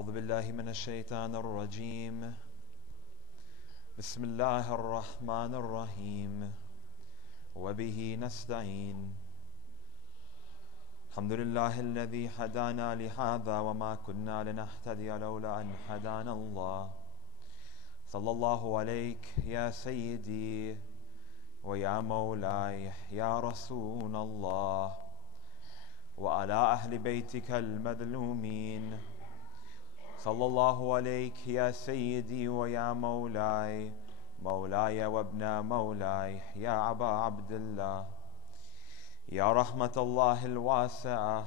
أعوذ بالله من الشيطان الرجيم بسم الله الرحمن الرحيم وبه نستعين الحمد لله الذي هدانا لهذا وما كنا لنهتدي لولا أن هدانا الله صلى الله عليك يا سيدي ويا مولاي يا رسول الله وعلى أهل بيتك المظلومين صلى الله عليك يا سيدي ويا مولاي وابن مولاي يا أبا عبد الله يا رحمة الله الواسعة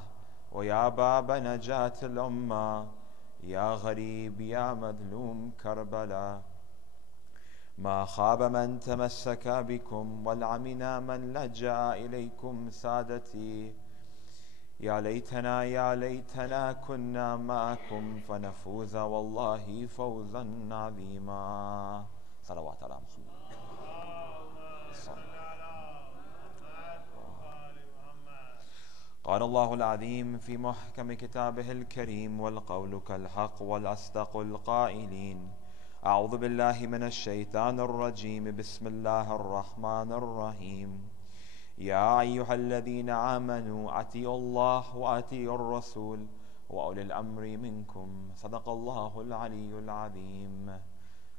ويا باب نجاة الأمة يا غريب يا مظلوم كربلاء ما خاب من تمسك بكم والعمنا من لجأ إليكم سادتي يا ليتنا كنا معكم فنفوز والله فوزا عظيما. صلوات على محمد. قال الله العظيم في محكم كتابه الكريم والقول كالحق والأصدق القائلين أعوذ بالله من الشيطان الرجيم بسم الله الرحمن الرحيم يا أيها الذين آمنوا أطيعوا الله وأطيعوا الرسول وأولي الأمر منكم صدق الله العلي العظيم.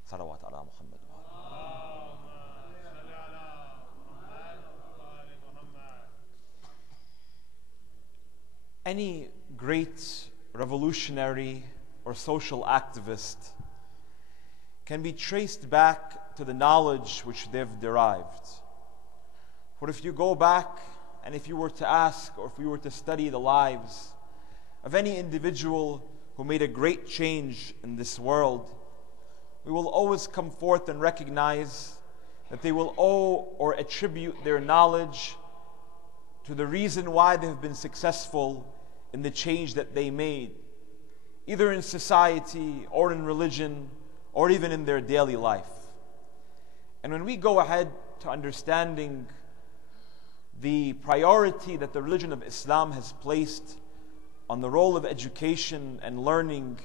صلوات على محمد. Any great revolutionary or social activist can be traced back to the knowledge which they've derived. For if you go back and if you were to ask or if we were to study the lives of any individual who made a great change in this world, we will always come forth and recognize that they will owe or attribute their knowledge to the reason why they have been successful in the change that they made, either in society or in religion or even in their daily life. And when we go ahead to understanding the priority that the religion of Islam has placed on the role of education and learning,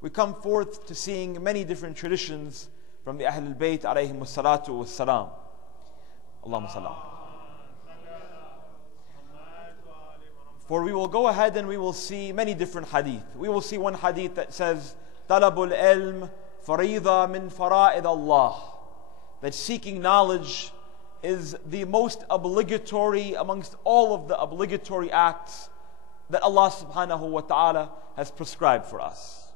we come forth to seeing many different traditions from the Ahlul Bayt alayhim salatu wassalam. Allahumma sallam. For we will go ahead and we will see many different hadith. We will see one hadith that says, Talabul ilm farida min fara'id Allah. That seeking knowledge is the most obligatory amongst all of the obligatory acts that Allah subhanahu wa ta'ala has prescribed for us.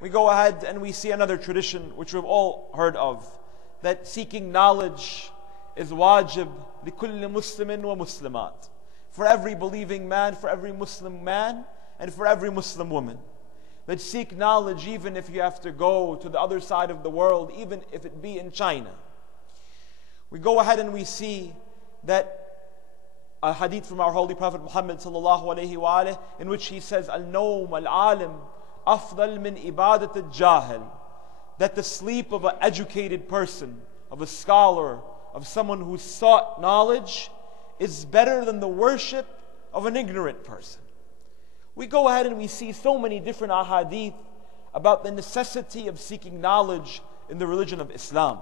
We go ahead and we see another tradition which we've all heard of, that seeking knowledge is wajib likulli muslimin wa muslimat, for every believing man, for every Muslim man, and for every Muslim woman. That seek knowledge even if you have to go to the other side of the world, even if it be in China. We go ahead and we see that a hadith from our Holy Prophet Muhammad sallallahu alayhi wa alayhi, in which he says, Al-nawm al-alim afdal min ibadat al-jahil, that the sleep of an educated person, of a scholar, of someone who sought knowledge, is better than the worship of an ignorant person. We go ahead and we see so many different ahadith about the necessity of seeking knowledge in the religion of Islam.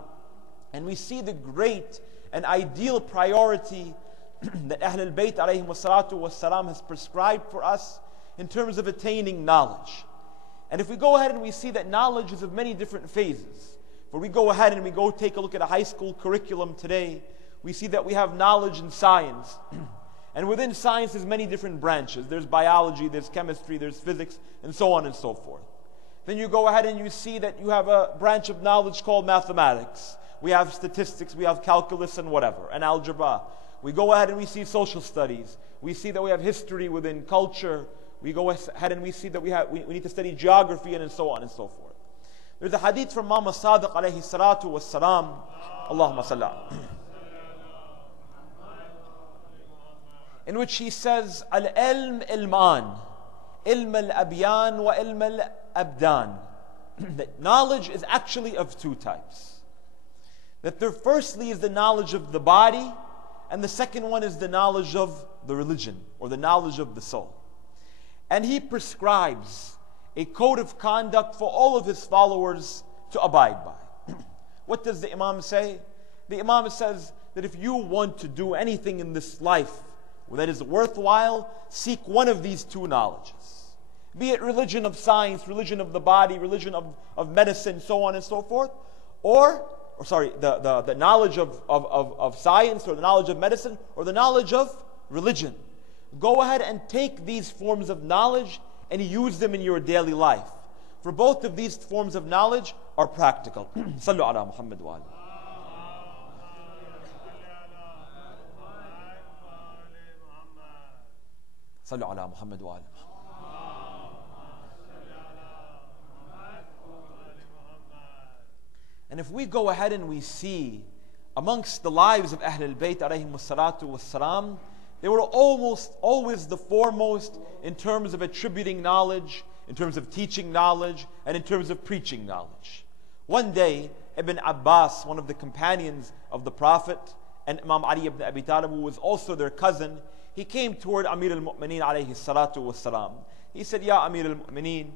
And we see the great and ideal priority that Ahlul Bayt alayhim wassalatu wassalam has prescribed for us in terms of attaining knowledge. And if we go ahead and we see that knowledge is of many different phases, for we go ahead and we go take a look at a high school curriculum today, we see that we have knowledge in science. And within science there's many different branches. There's biology, there's chemistry, there's physics, and so on and so forth. Then you go ahead and you see that you have a branch of knowledge called mathematics. We have statistics, we have calculus and whatever, and algebra. We go ahead and we see social studies. We see that we have history within culture. We go ahead and we see that we need to study geography and so on and so forth. There's a hadith from Imam Sadiq alayhi salatu wassalam. Allahumma sallam. In which he says, Al-ilm ilman, ilm al-abyan wa ilm al-abdan. That knowledge is actually of two types. That there firstly is the knowledge of the body, and the second one is the knowledge of the religion, or the knowledge of the soul. And he prescribes a code of conduct for all of his followers to abide by. What does the Imam say? The Imam says that if you want to do anything in this life that is worthwhile, seek one of these two knowledges. Be it religion of science, religion of the body, religion of medicine, so on and so forth, or the knowledge of science, or the knowledge of medicine, or the knowledge of religion. Go ahead and take these forms of knowledge and use them in your daily life. For both of these forms of knowledge are practical. Sallu ala Muhammad wa ali. Sallu ala Muhammad wa ali. And if we go ahead and we see amongst the lives of Ahlul Bayt alayhimus salatu was salam, they were almost always the foremost in terms of attributing knowledge, in terms of teaching knowledge, and in terms of preaching knowledge. One day, Ibn Abbas, one of the companions of the Prophet, and Imam Ali ibn Abi Talib, who was also their cousin, he came toward Amir al-Mu'mineen alayhi salatu was salam. He said, Ya Amir al-Mu'mineen,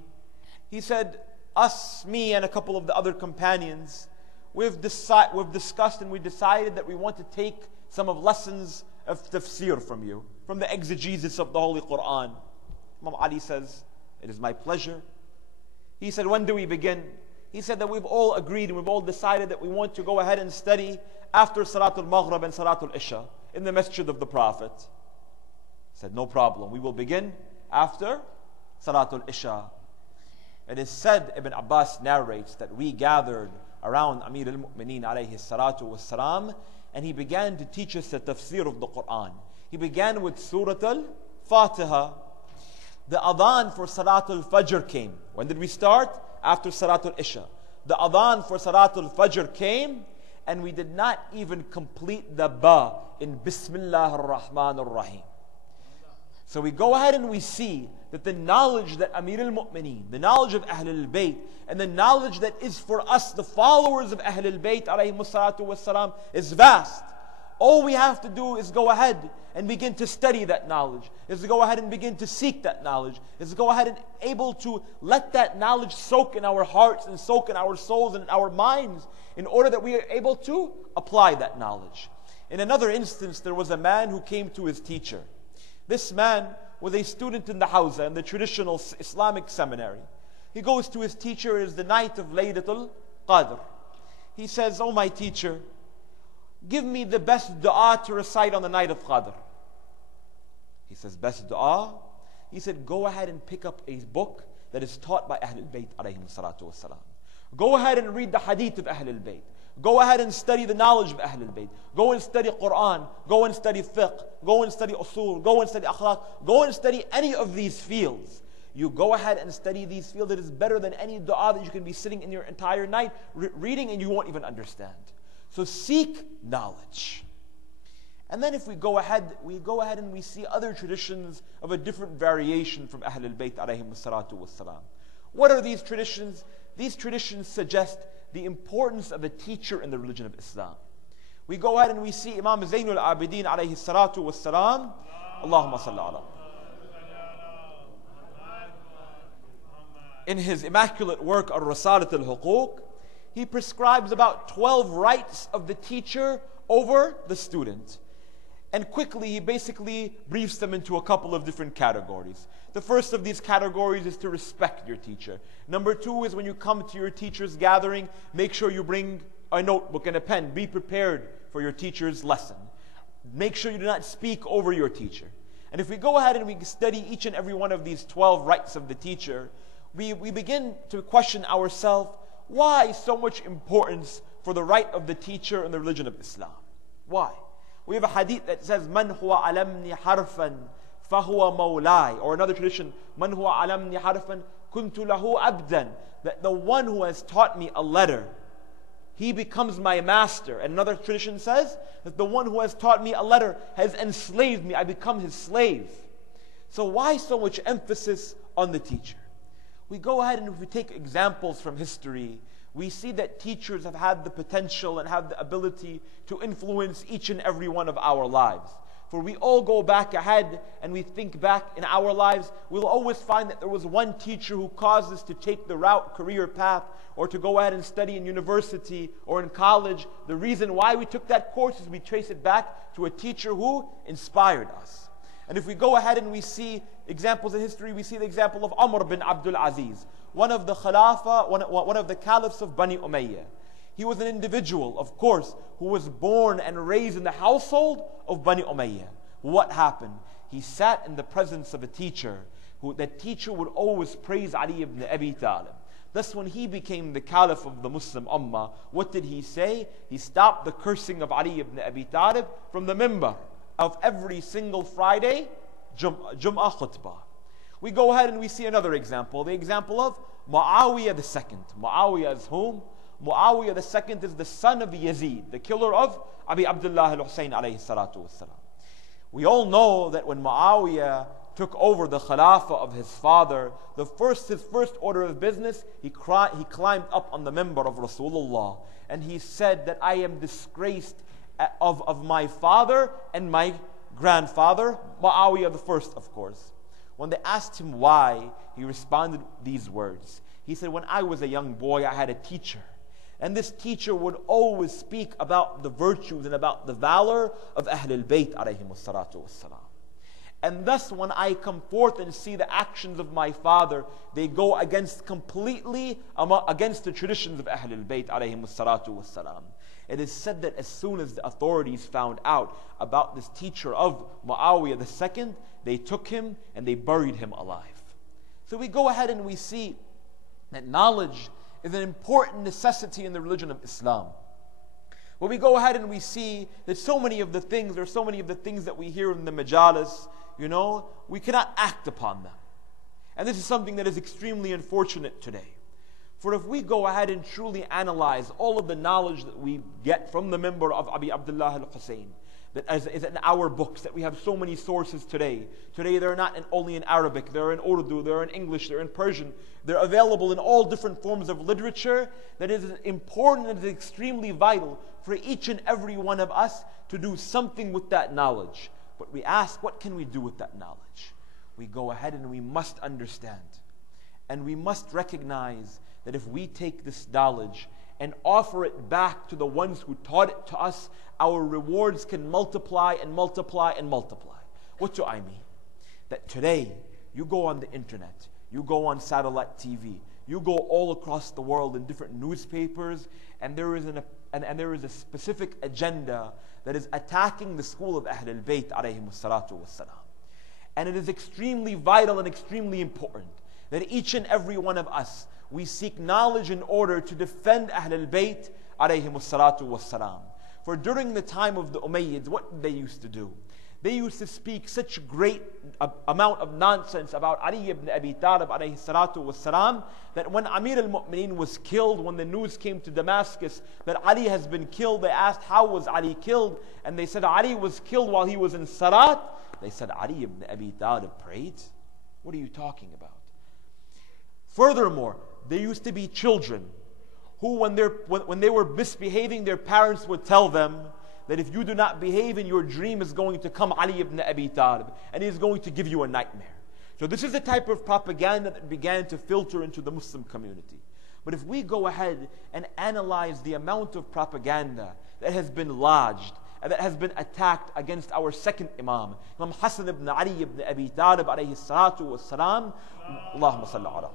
he said, us, me, and a couple of the other companions, we've discussed and we decided that we want to take some of lessons of tafsir from you, from the exegesis of the Holy Quran. Imam Ali says, it is my pleasure. He said, when do we begin? He said that we've all agreed and we've all decided that we want to go ahead and study after Salatul Maghrib and Salatul Isha in the Masjid of the Prophet. He said, no problem. We will begin after Salatul Isha. It is said, Ibn Abbas narrates, that we gathered around Amir al-Mu'mineen alayhi salatu was salam, and he began to teach us the tafsir of the Quran. He began with Surah Al-Fatiha. The adhan for Salatul Fajr came. When did we start? After Salatul Isha. The adhan for Salatul Fajr came, and we did not even complete the ba in Bismillah ar-Rahman ar-Rahim. So we go ahead and we see that the knowledge that Amir al-Mu'mineen, the knowledge of Ahlul Bayt, and the knowledge that is for us, the followers of Ahlul Bayt alayhimus salatu was salam, is vast. All we have to do is go ahead and begin to study that knowledge, is to go ahead and begin to seek that knowledge, is to go ahead and able to let that knowledge soak in our hearts and soak in our souls and in our minds, in order that we are able to apply that knowledge. In another instance, there was a man who came to his teacher. This man was a student in the Hawza, in the traditional Islamic seminary. He goes to his teacher. It is the night of Laylatul Qadr. He says, oh my teacher, give me the best dua to recite on the night of Qadr. He says, best dua? He said, go ahead and pick up a book that is taught by Ahlul Bayt alayhim salatu wassalam. Go ahead and read the hadith of Ahlul Bayt. Go ahead and study the knowledge of Ahlul Bayt. Go and study Quran. Go and study fiqh. Go and study usul. Go and study akhlaq. Go and study any of these fields. You go ahead and study these fields. It is better than any dua that you can be sitting in your entire night reading and you won't even understand. So seek knowledge. And then if we go ahead and we see other traditions of a different variation from Ahlul Bayt alayhim salatu wassalam. What are these traditions? These traditions suggest the importance of a teacher in the religion of Islam. We go ahead and we see Imam Zainul Abidin alayhi salatu wassalam. Allahumma salli ala. In his immaculate work, Ar-Risalat al-Huquq, he prescribes about 12 rights of the teacher over the student. And quickly, he basically briefs them into a couple of different categories. The first of these categories is to respect your teacher. Number two is when you come to your teacher's gathering, make sure you bring a notebook and a pen. Be prepared for your teacher's lesson. Make sure you do not speak over your teacher. And if we go ahead and we study each and every one of these 12 rights of the teacher, we begin to question ourselves, why so much importance for the right of the teacher in the religion of Islam? Why? We have a hadith that says, Man huwa alamni harfan fahuwa mawlai. Or another tradition, Man huwa alamni harfan kuntu lahu abdan. That the one who has taught me a letter, he becomes my master. And another tradition says that the one who has taught me a letter has enslaved me. I become his slave. So why so much emphasis on the teacher? We go ahead and if we take examples from history, we see that teachers have had the potential and have the ability to influence each and every one of our lives. For we all go back ahead and we think back in our lives, we'll always find that there was one teacher who caused us to take the career path, or to go ahead and study in university or in college. The reason why we took that course is we trace it back to a teacher who inspired us. And if we go ahead and we see examples in history, we see the example of Umar bin Abdul Aziz, one of the Khalifa, one of the caliphs of Bani Umayyah. He was an individual, of course, who was born and raised in the household of Bani Umayyah. What happened? He sat in the presence of a teacher. That teacher would always praise Ali ibn Abi Talib. Thus, when he became the caliph of the Muslim Ummah, what did he say? He stopped the cursing of Ali ibn Abi Talib from the minbar of every single Friday Jum'ah khutbah. We go ahead and we see another example, the example of Muawiyah II. Muawiyah is whom? Muawiyah II is the son of Yazid, the killer of Abi Abdullah al-Husayn alayhi salatu wassalam. We all know that when Muawiyah took over the Khilafah of his father, his first order of business, he climbed up on the minbar of Rasulullah and he said that I am disgraced of my father and my grandfather, Muawiyah I, of course. When they asked him why, he responded these words. He said, when I was a young boy, I had a teacher. And this teacher would always speak about the virtues and about the valor of Ahlul Bayt alayhimus salatu wassalam. And thus when I come forth and see the actions of my father, they go completely against the traditions of Ahlul Bayt alayhimus salatu wassalam. It is said that as soon as the authorities found out about this teacher of Muawiyah II, they took him and they buried him alive. So we go ahead and we see that knowledge is an important necessity in the religion of Islam. But we go ahead and we see that so many of the things that we hear in the majalis, we cannot act upon them. And this is something that is extremely unfortunate today. For if we go ahead and truly analyze all of the knowledge that we get from the minbar of Abi Abdullah al-Husayn, that is in our books, that we have so many sources today. Today they're not only in Arabic, they're in Urdu, they're in English, they're in Persian. They're available in all different forms of literature. That is important and is extremely vital for each and every one of us to do something with that knowledge. But we ask, what can we do with that knowledge? We go ahead and we must understand. And we must recognize that if we take this knowledge and offer it back to the ones who taught it to us, our rewards can multiply and multiply and multiply. What do I mean? That today, you go on the internet, you go on satellite TV, you go all across the world in different newspapers, and there is a specific agenda that is attacking the school of Ahlul Bayt alayhimus salatu wassalam. And it is extremely vital and extremely important that each and every one of us, we seek knowledge in order to defend Ahlul Bayt alayhimus salatu wassalam. For during the time of the Umayyads, what did they used to do? They used to speak such great amount of nonsense about Ali ibn Abi Talib alayhi salatu wassalam, that when Amir al-Mu'mineen was killed, when the news came to Damascus that Ali has been killed, they asked, how was Ali killed? And they said, Ali was killed while he was in Salat. They said, Ali ibn Abi Talib prayed? What are you talking about? Furthermore, there used to be children who, when they were misbehaving, their parents would tell them that if you do not behave, in your dream is going to come Ali ibn Abi Talib, and he is going to give you a nightmare. So this is the type of propaganda that began to filter into the Muslim community. But if we go ahead and analyze the amount of propaganda that has been lodged and that has been attacked against our second Imam, Imam Hassan ibn Ali ibn Abi Talib alayhi salatu wassalam, Allahumma salli ala.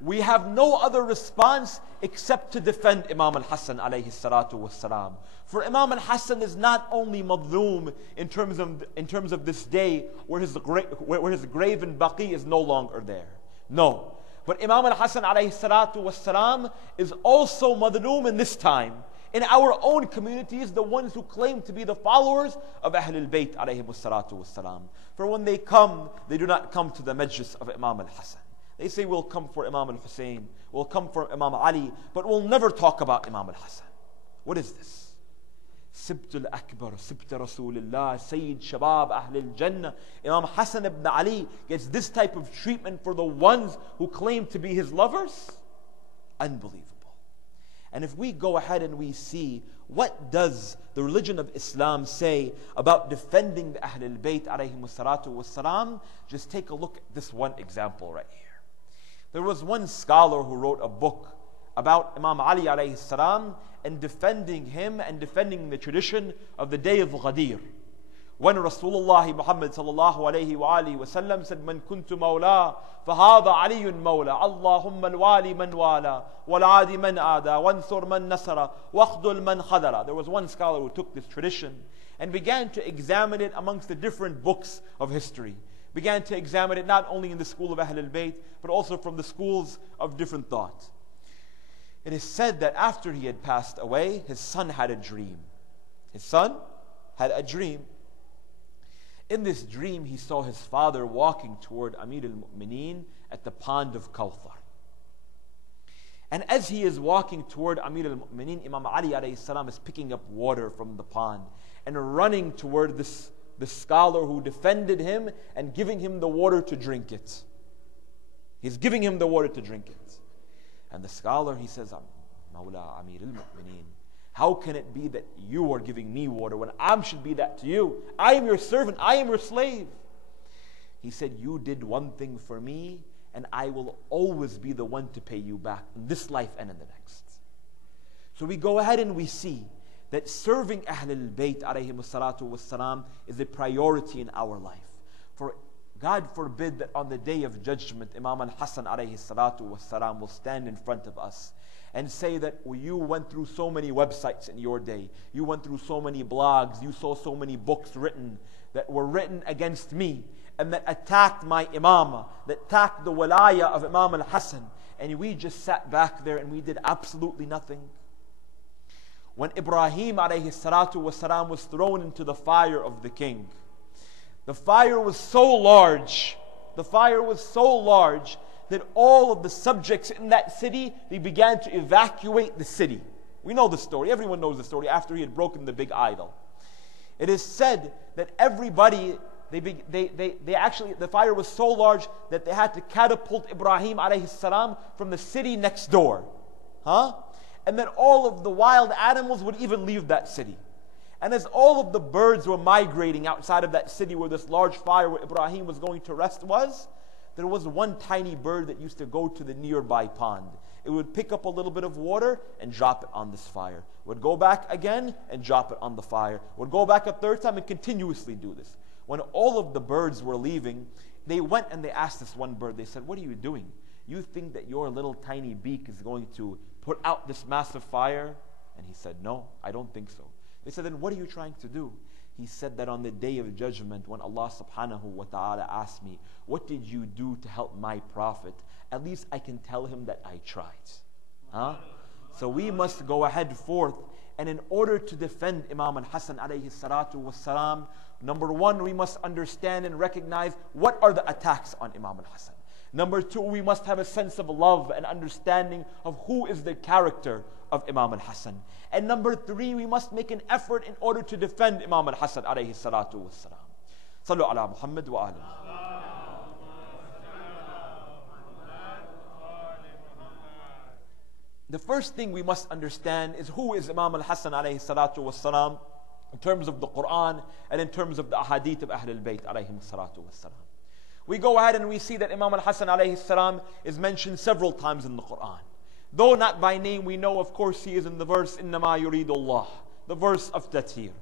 We have no other response except to defend Imam al-Hassan alayhi salatu wassalam. For Imam al-Hassan is not only madloom in terms of this day where his grave in Baqi is no longer there. No. But Imam al-Hassan alayhi salatu wassalam is also madloom in this time. In our own communities, the ones who claim to be the followers of Ahlul Bayt alayhi salatu wassalam. For when they come, they do not come to the majlis of Imam al-Hassan. They say, we'll come for Imam al-Hussein, we'll come for Imam Ali, but we'll never talk about Imam al-Hassan. What is this? Sibt al-Akbar, Sibt Rasulullah, Sayyid Shabab, Ahl al-Jannah. Imam Hassan ibn Ali gets this type of treatment for the ones who claim to be his lovers? Unbelievable. And if we go ahead and we see what does the religion of Islam say about defending the Ahlul Bayt alayhimus salatu wassalam, just take a look at this one example right here. There was one scholar who wrote a book about Imam Ali alayhi salam and defending him and defending the tradition of the day of Ghadir. When Rasulullah Muhammad sallallahu alayhi wa alihi wa sallam said, "Man kuntu mawla, fahada aliyun mawla, Allahumma al-wali man wala, wal-adi man ada, wansur man nasara, wakhdul man khadara." There was one scholar who took this tradition and began to examine it amongst the different books of history. Began to examine it not only in the school of Ahlul Bayt, but also from the schools of different thought. It is said that after he had passed away, his son had a dream. His son had a dream. In this dream, he saw his father walking toward Amir al-Mu'mineen at the pond of Kawthar. And as he is walking toward Amir al-Mu'mineen, Imam Ali alayhi salam is picking up water from the pond and running toward the scholar who defended him and giving him the water to drink it. He's giving him the water to drink it. And the scholar, he says, "Mawla Amir al-Mu'mineen, how can it be that you are giving me water when I should be that to you? I am your servant, I am your slave." He said, "You did one thing for me, and I will always be the one to pay you back in this life and in the next." So we go ahead and we see that serving Ahlul Bayt alayhimus salatu wassalam is a priority in our life. For God forbid that on the day of judgment, Imam al-Hasan alayhi salatu wassalam will stand in front of us and say that, "Well, you went through so many websites in your day, you went through so many blogs, you saw so many books written that were written against me and that attacked my imamah, that attacked the walaya of Imam al-Hasan, and we just sat back there and we did absolutely nothing." When Ibrahim alayhi salatu wassalam was thrown into the fire of the king, the fire was so large, that all of the subjects in that city, they began to evacuate the city. We know the story. Everyone knows the story after he had broken the big idol. It is said that everybody, the fire was so large that they had to catapult Ibrahim alayhi salam from the city next door. And then all of the wild animals would even leave that city. And as all of the birds were migrating outside of that city where this large fire where Ibrahim was going to rest was, there was one tiny bird that used to go to the nearby pond. It would pick up a little bit of water and drop it on this fire. Would go back again and drop it on the fire. Would go back a third time and continuously do this. When all of the birds were leaving, they went and they asked this one bird, they said, "What are you doing? You think that your little tiny beak is going to put out this massive fire?" And he said, "No, I don't think so." They said, "Then what are you trying to do?" He said that on the day of judgment, when Allah subhanahu wa ta'ala asked me, "What did you do to help my prophet?" at least I can tell him that I tried. So we must go ahead forth, and in order to defend Imam al-Hasan alayhi salatu wassalam, number one, we must understand and recognize what are the attacks on Imam al-Hasan. Number two, we must have a sense of love and understanding of who is the character of Imam al-Hasan. And number three, we must make an effort in order to defend Imam al-Hasan alayhi salatu wassalam. Sallu ala Muhammad wa alihi. The first thing we must understand is who is Imam al-Hasan alayhi salatu wassalam in terms of the Quran and in terms of the ahadith of Ahlul Bayt alayhi salatu wassalam. We go ahead and we see that Imam al-Hasan alayhi salam is mentioned several times in the Quran. Though not by name, we know of course he is in the verse إِنَّمَا يُرِيدُ اللَّهِ, the verse of Tathir.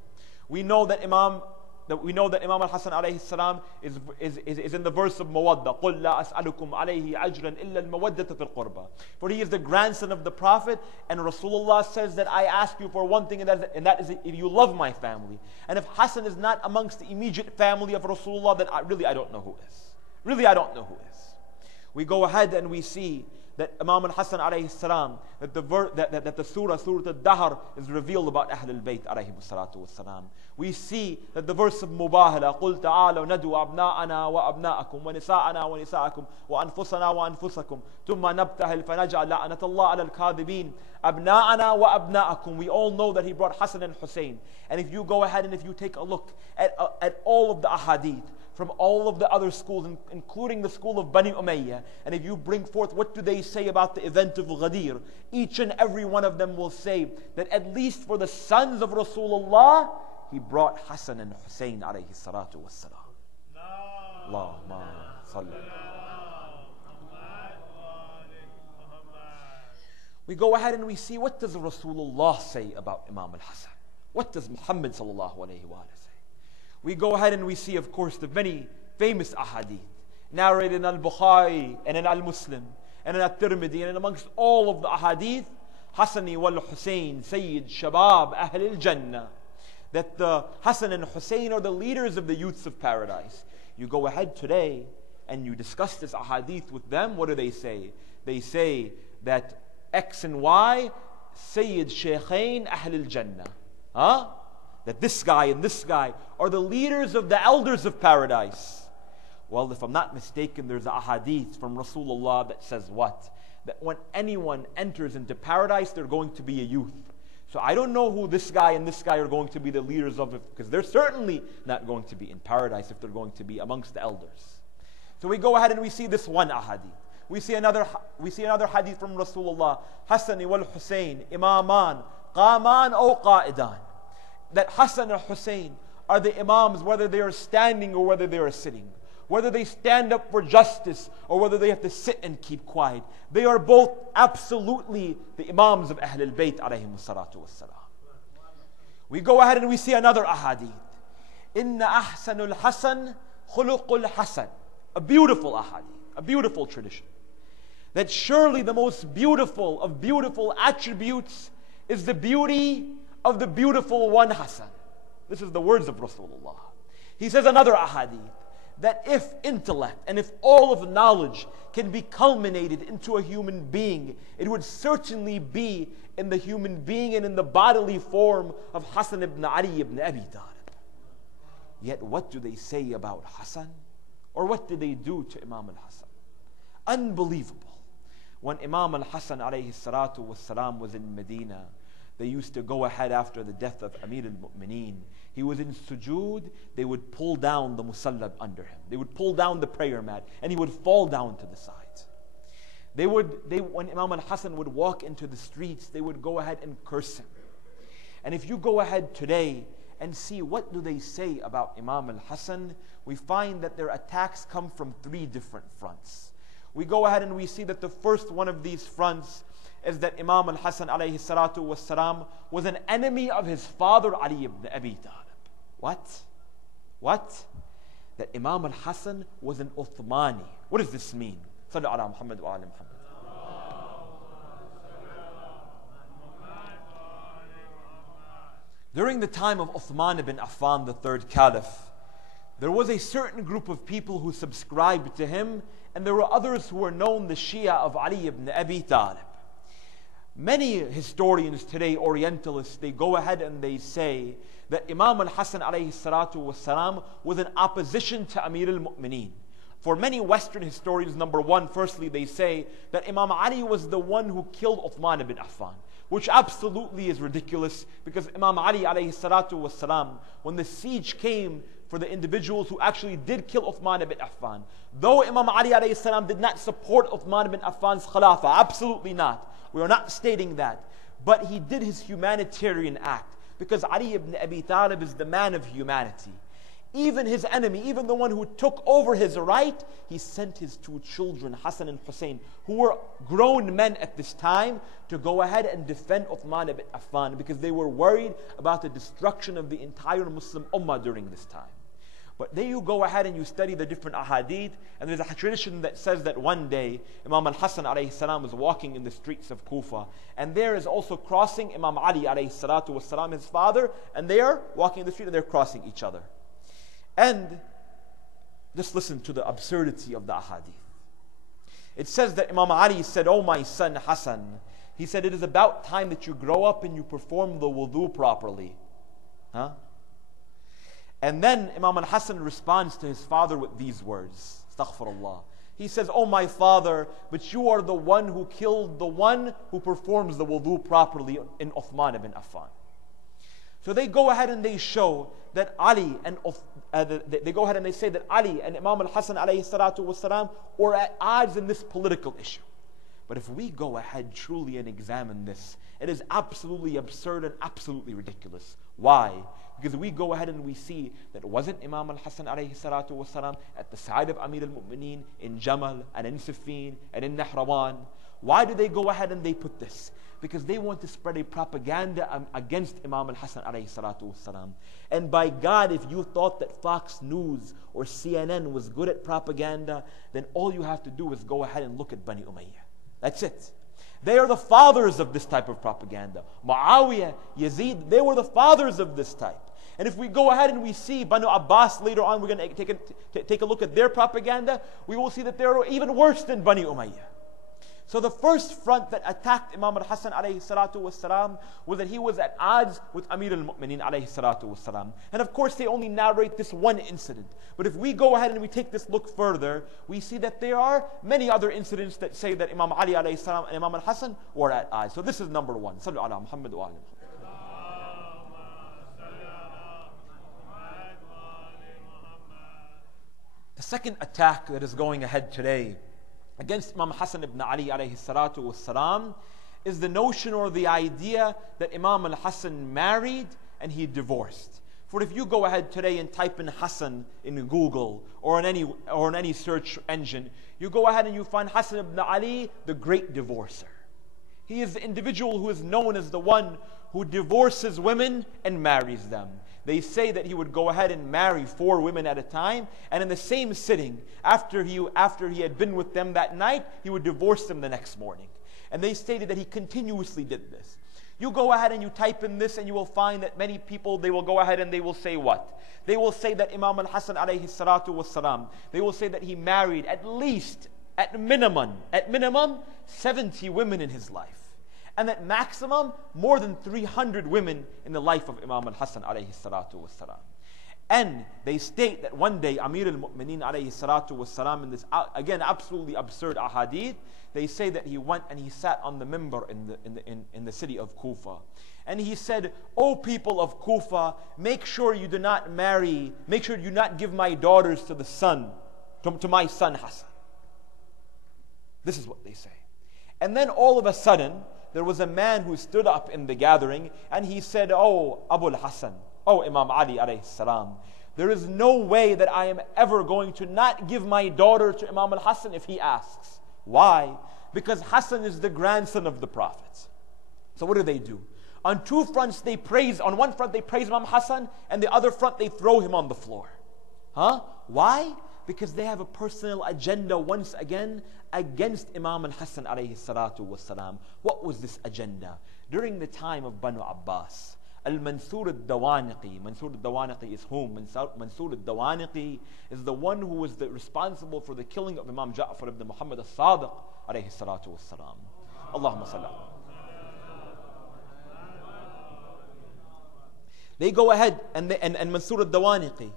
We know that Imam al-Hasan alayhi salam is in the verse of Mawadda. قُلْ لَا أَسْأَلُكُمْ عَلَيْهِ أَجْرًا إِلَّا الْمَوَدَّةَ فِي الْقُرْبَى. For he is the grandson of the Prophet, and Rasulullah says that I ask you for one thing, and that is if you love my family. And if Hassan is not amongst the immediate family of Rasulullah, then I don't know who is. Really, I don't know who is. We go ahead and we see that Imam al-Hasan alayhi salam, that the surah al-Dahr is revealed about Ahlul Bayt alayhi salatu wassalam. We see that the verse of Mubahala, قُلْ تَعَالَوْ نَدْعُ أَبْنَاءَنَا وَأَبْنَاءَكُمْ وَنِسَاءَنَا وَنِسَاءَكُمْ وَأَنفُسَنَا وَأَنفُسَكُمْ ثُمَّ نَبْتَهِلْ فَنَجْعَلْ لَعْنَةَ اللَّهِ عَلَى الْكَاذِبِينَ أَبْنَاءَنَا وَأَبْنَاءَكُمْ. We all know that he brought Hassan and Hussein. And if you go ahead and if you take a look at all of the ahadith, from all of the other schools, including the school of Bani Umayyah, and if you bring forth what do they say about the event of Ghadir, each and every one of them will say that at least for the sons of Rasulullah, he brought Hassan and Hussein alayhi salatu wassalam. Allahumma salli. We go ahead and we see, what does Rasulullah say about Imam al-Hassan? What does Muhammad sallallahu alayhi wa say? We go ahead and we see, of course, the many famous ahadith narrated in Al-Bukhari and in Al-Muslim and in At-Tirmidhi, and amongst all of the ahadith, Hassani wal Hussein, Sayyid Shabab Ahl al-Jannah, that the Hassan and Hussein are the leaders of the youths of paradise. You go ahead today and you discuss this ahadith with them, what do they say? They say that X and Y, Sayyid Shaykhain Ahl al-Jannah. That this guy and this guy are the leaders of the elders of paradise. Well, if I'm not mistaken, there's a hadith from Rasulullah that says what? That when anyone enters into paradise, they're going to be a youth. So I don't know who this guy and this guy are going to be the leaders of it, because they're certainly not going to be in paradise if they're going to be amongst the elders. So we go ahead and we see this one ahadith. We see another hadith from Rasulullah. Hassan wal Hussein, imaman, qaman aw qa'idan. That Hassan and Hussein are the imams, whether they are standing or whether they are sitting. Whether they stand up for justice or whether they have to sit and keep quiet. They are both absolutely the imams of Ahl al-Bayt alayhim salatu wassalam. We go ahead and we see another ahadith. Inna ahsanul Hasan khuluqul Hasan. A beautiful ahadith, a beautiful tradition. That surely the most beautiful of beautiful attributes is the beauty of the beautiful one Hassan. This is the words of Rasulullah. He says another ahadith, that if intellect and if all of knowledge can be culminated into a human being, it would certainly be in the human being and in the bodily form of Hassan ibn Ali ibn Abi Talib. Yet what do they say about Hassan? Or what did they do to Imam al-Hassan? Unbelievable. When Imam al-Hassan alayhi salatu wassalam was in Medina, they used to go ahead after the death of Amir al-Mu'mineen. He was in sujood, they would pull down the musallab under him. They would pull down the prayer mat and he would fall down to the side. When Imam al-Hassan would walk into the streets, they would go ahead and curse him. And if you go ahead today and see what do they say about Imam al-Hassan, we find that their attacks come from three different fronts. We go ahead and we see that the first one of these fronts is that Imam al-Hassan alayhi salatu wassalam was an enemy of his father Ali ibn Abi Talib. What? That Imam al-Hassan was an Uthmani. What does this mean? Sallu ala Muhammad wa ala Muhammad. During the time of Uthman ibn Affan, the third caliph, there was a certain group of people who subscribed to him, and there were others who were known the Shia of Ali ibn Abi Talib. Many historians today, Orientalists, they go ahead and they say that Imam al-Hassan alayhi salatu wassalam was in opposition to Amir al-Mu'mineen. For many Western historians, number one, firstly they say that Imam Ali was the one who killed Uthman ibn Affan, which absolutely is ridiculous, because Imam Ali alayhi salatu wassalam, when the siege came for the individuals who actually did kill Uthman ibn Affan, though Imam Ali alayhi salam did not support Uthman ibn Affan's khilafah, absolutely not. We are not stating that. But he did his humanitarian act, because Ali ibn Abi Talib is the man of humanity. Even his enemy, even the one who took over his right, he sent his two children, Hassan and Hussein, who were grown men at this time, to go ahead and defend Uthman ibn Affan, because they were worried about the destruction of the entire Muslim ummah during this time. But then you go ahead and you study the different ahadith, and there's a tradition that says that one day Imam al-Hassan alayhi salam was walking in the streets of Kufa, and there is also crossing Imam Ali alayhi salatu wasalam, his father, and they are walking in the street and they're crossing each other. And just listen to the absurdity of the ahadith. It says that Imam Ali said, "Oh my son Hassan," he said, "it is about time that you grow up and you perform the wudu properly." And then Imam al-Hassan responds to his father with these words, astaghfirullah. He says, "Oh my father, but you are the one who killed the one who performs the wudu properly in Uthman ibn Affan." So they go ahead and they show that Ali and they go ahead and they say that Ali and Imam al-Hasan alayhi salatu wasalam are at odds in this political issue. But if we go ahead truly and examine this, it is absolutely absurd and absolutely ridiculous. Why? Because we go ahead and we see that wasn't Imam al-Hasan alayhi salatu wasalam at the side of Amir al-Mu'mineen in Jamal and in Siffin and in Nahrawan? Why do they go ahead and they put this? Because they want to spread a propaganda against Imam al-Hasan alayhi salatu wasalam. And by God, if you thought that Fox News or CNN was good at propaganda, then all you have to do is go ahead and look at Bani Umayyah. That's it. They are the fathers of this type of propaganda. Muawiyah, Yazid, they were the fathers of this type. And if we go ahead and we see Banu Abbas later on, we're going to take a look at their propaganda, we will see that they're even worse than Bani Umayyah. So the first front that attacked Imam al-Hasan alayhi salatu wasalam was that he was at odds with Amir al-Mu'mineen alayhi salatu wasalam. And of course they only narrate this one incident. But if we go ahead and we take this look further, we see that there are many other incidents that say that Imam Ali alayhi salam and Imam al-Hasan were at odds. So this is number one. Sallu ala Muhammad wa ala Muhammad. The second attack that is going ahead today against Imam Hassan ibn Ali alayhi salatu wassalam is the notion or the idea that Imam al-Hasan married and he divorced. For if you go ahead today and type in Hassan in Google or in any search engine, you go ahead and you find Hassan ibn Ali, the great divorcer. He is the individual who is known as the one who divorces women and marries them. They say that he would go ahead and marry 4 women at a time, and in the same sitting, after he had been with them that night, he would divorce them the next morning. And they stated that he continuously did this. You go ahead and you type in this and you will find that many people, they will go ahead and they will say what? They will say that Imam al-Hasan alayhi salatu wassalam, they will say that he married at minimum, 70 women in his life. And at maximum, more than 300 women in the life of Imam al-Hasan alayhi salatu wassalam. And they state that one day Amir al-Mu'mineen alayhi salatu wassalam, in this again absolutely absurd ahadith, they say that he went and he sat on the mimbar in the city of Kufa. And he said, "O people of Kufa, make sure you do not give my daughters to to my son Hassan." This is what they say. And then all of a sudden, there was a man who stood up in the gathering and he said, "Oh, Abu al-Hasan, oh Imam Ali alayhi salam, there is no way that I am ever going to not give my daughter to Imam al-Hasan if he asks." Why? Because Hassan is the grandson of the Prophet. So what do? On two fronts they praise, on one front they praise Imam Hassan, and the other front they throw him on the floor. Why? Because they have a personal agenda once again against Imam al-Hasan alayhi salatu wassalam. What was this agenda? During the time of Banu Abbas, Al-Mansur al-Dawaniqi. Mansur al-Dawaniqi is whom? Mansur al-Dawaniqi is the one who was responsible for the killing of Imam Ja'far ibn Muhammad al-Sadiq alayhi salatu wassalam. Allahumma salli. They go ahead and Mansur al-Dawaniqi,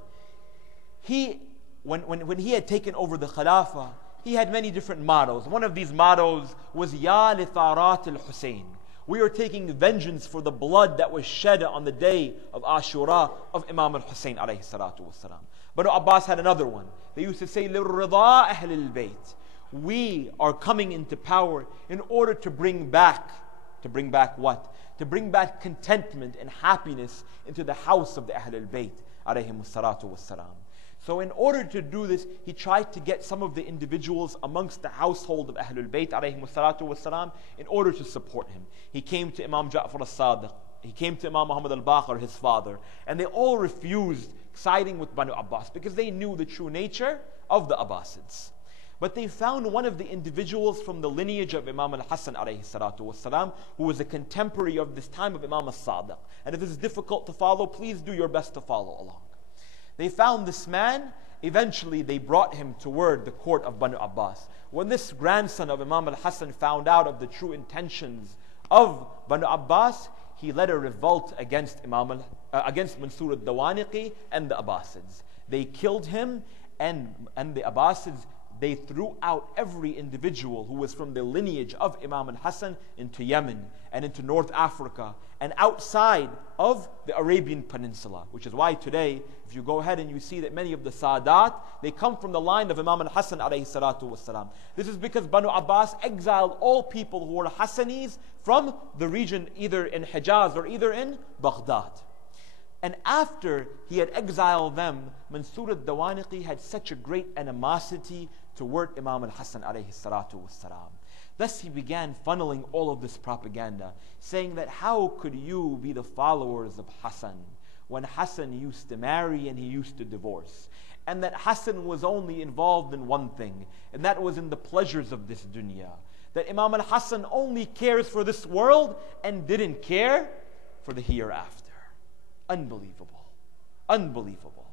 when he had taken over the Khilafah, he had many different mottos. One of these mottos was Ya li Tharat al-Hussein. We are taking vengeance for the blood that was shed on the day of Ashura of Imam al-Hussein alayhi salatu wasalam. But Abbas had another one. They used to say Lirrida ahl al-Bayt. We are coming into power in order to bring back what? To bring back contentment and happiness into the house of the Ahl al-Bayt alayhimus salatu wassalam. So in order to do this, he tried to get some of the individuals amongst the household of Ahlul Bayt alayhimus salatu wassalam in order to support him. He came to Imam Ja'far al-Sadiq. He came to Imam Muhammad al-Baqir, his father. And they all refused siding with Banu Abbas because they knew the true nature of the Abbasids. But they found one of the individuals from the lineage of Imam al-Hasan alayhi salatu wassalam, who was a contemporary of this time of Imam al-Sadiq. And if this is difficult to follow, please do your best to follow along. They found this man. Eventually they brought him toward the court of Banu Abbas. When this grandson of Imam al-Hasan found out of the true intentions of Banu Abbas, he led a revolt against Mansur al-Dawaniqi and the Abbasids. They killed him, and the Abbasids they threw out every individual who was from the lineage of Imam al-Hassan into Yemen and into North Africa and outside of the Arabian Peninsula, which is why today, if you go ahead and you see that many of the Sadat, they come from the line of Imam al-Hassan alayhi salatu wassalam. This is because Banu Abbas exiled all people who were Hassanis from the region either in Hijaz or either in Baghdad. And after he had exiled them, Mansur al-Dawaniqi had such a great animosity toward Imam al-Hassan alayhi salatu wassalam. Thus he began funneling all of this propaganda, saying that how could you be the followers of Hassan when Hassan used to marry and he used to divorce? And that Hassan was only involved in one thing, and that was in the pleasures of this dunya. That Imam al-Hassan only cares for this world and didn't care for the hereafter. Unbelievable. Unbelievable.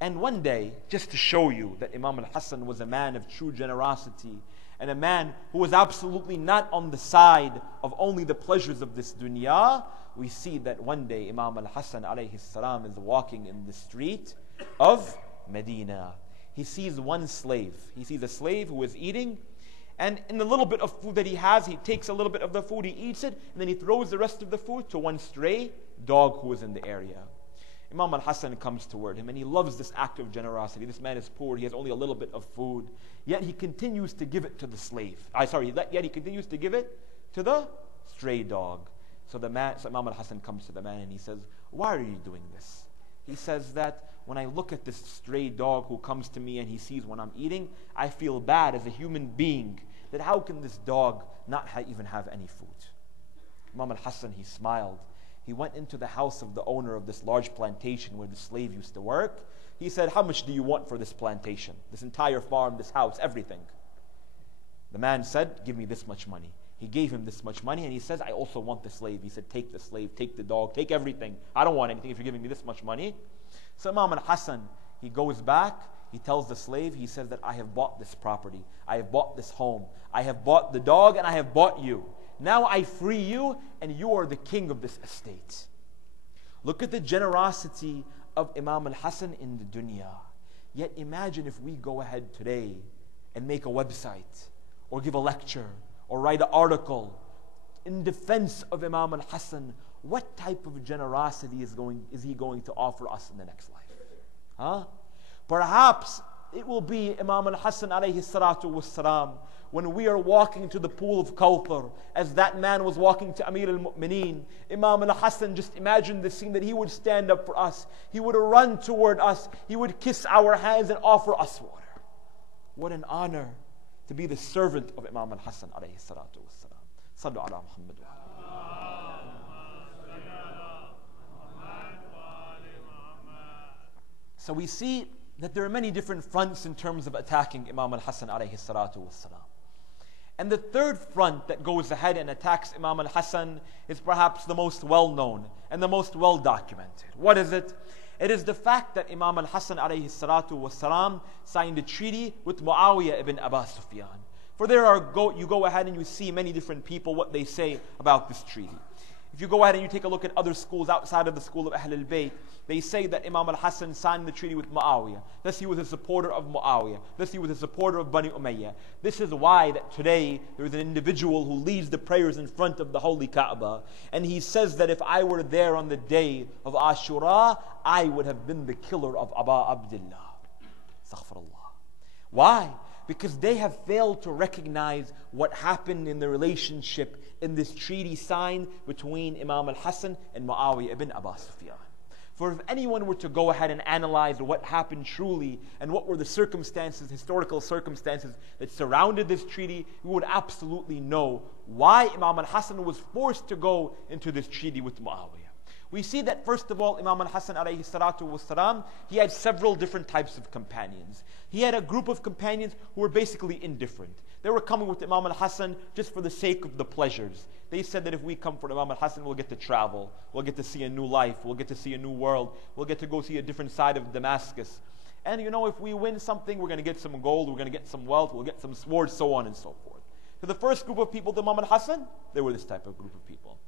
And one day, just to show you that Imam al-Hassan was a man of true generosity and a man who was absolutely not on the side of only the pleasures of this dunya, we see that one day Imam al-Hassan alayhi salam is walking in the street of Medina. He sees one slave. He sees a slave who is eating, and in the little bit of food that he has, he takes a little bit of the food, he eats it, and then he throws the rest of the food to one stray dog who is in the area. Imam al-Hassan comes toward him and he loves this act of generosity. This man is poor, he has only a little bit of food, yet he continues to give it to the slave. Yet he continues to give it to the stray dog. So Imam al-Hassan comes to the man and he says, why are you doing this? He says that when I look at this stray dog who comes to me and he sees when I'm eating, I feel bad as a human being, that how can this dog not even have any food? Imam al-Hassan, he smiled. He went into the house of the owner of this large plantation where the slave used to work. He said, how much do you want for this plantation, this entire farm, this house, everything? The man said, give me this much money. He gave him this much money and he says, I also want the slave. He said, take the slave, take the dog, take everything. I don't want anything if you're giving me this much money. So Imam al-Hassan, he goes back, he tells the slave, he says that I have bought this property, I have bought this home, I have bought the dog, and I have bought you. Now I free you, and you are the king of this estate. Look at the generosity of Imam al-Hassan in the dunya. Yet imagine if we go ahead today and make a website, or give a lecture, or write an article in defense of Imam al-Hassan. What type of generosity is he going to offer us in the next life? Perhaps it will be Imam al-Hassan alayhi salatu wassalam, when we are walking to the pool of Kawthar, as that man was walking to Amir al-Mu'mineen, Imam al-Hassan, just imagine the scene, that he would stand up for us, he would run toward us, he would kiss our hands and offer us water. What an honor to be the servant of Imam al-Hassan alayhi salatu wassalam. Sallu ala Muhammad. So we see that there are many different fronts in terms of attacking Imam al-Hassan alayhi salatu wassalam. And the third front that goes ahead and attacks Imam al-Hassan is perhaps the most well-known and the most well-documented. What is it? It is the fact that Imam al-Hassan alayhi salatu wassalam signed a treaty with Muawiyah ibn Abu Sufyan. For you go ahead and you see many different people what they say about this treaty. If you go ahead and you take a look at other schools outside of the school of Ahl al-Bayt, they say that Imam al-Hassan signed the treaty with Muawiyah. Thus he was a supporter of Muawiyah. Thus he was a supporter of Bani Umayyah. This is why that today there is an individual who leads the prayers in front of the holy Kaaba, and he says that if I were there on the day of Ashura, I would have been the killer of Abu Abdullah. Astaghfirullah. Why? Because they have failed to recognize what happened in the relationship in this treaty signed between Imam al-Hassan and Muawiyah ibn Abu Sufyan. For if anyone were to go ahead and analyze what happened truly and what were the circumstances, historical circumstances that surrounded this treaty, we would absolutely know why Imam al-Hassan was forced to go into this treaty with Muawiyah. We see that first of all, Imam al-Hassan alayhi salatu wassalam, he had several different types of companions. He had a group of companions who were basically indifferent. They were coming with Imam al-Hassan just for the sake of the pleasures. They said that if we come for Imam al-Hassan, we'll get to travel, we'll get to see a new life, we'll get to see a new world, we'll get to go see a different side of Damascus. And if we win something, we're going to get some gold, we're going to get some wealth, we'll get some swords, so on and so forth. So the first group of people to Imam al-Hassan, they were this type of group of people.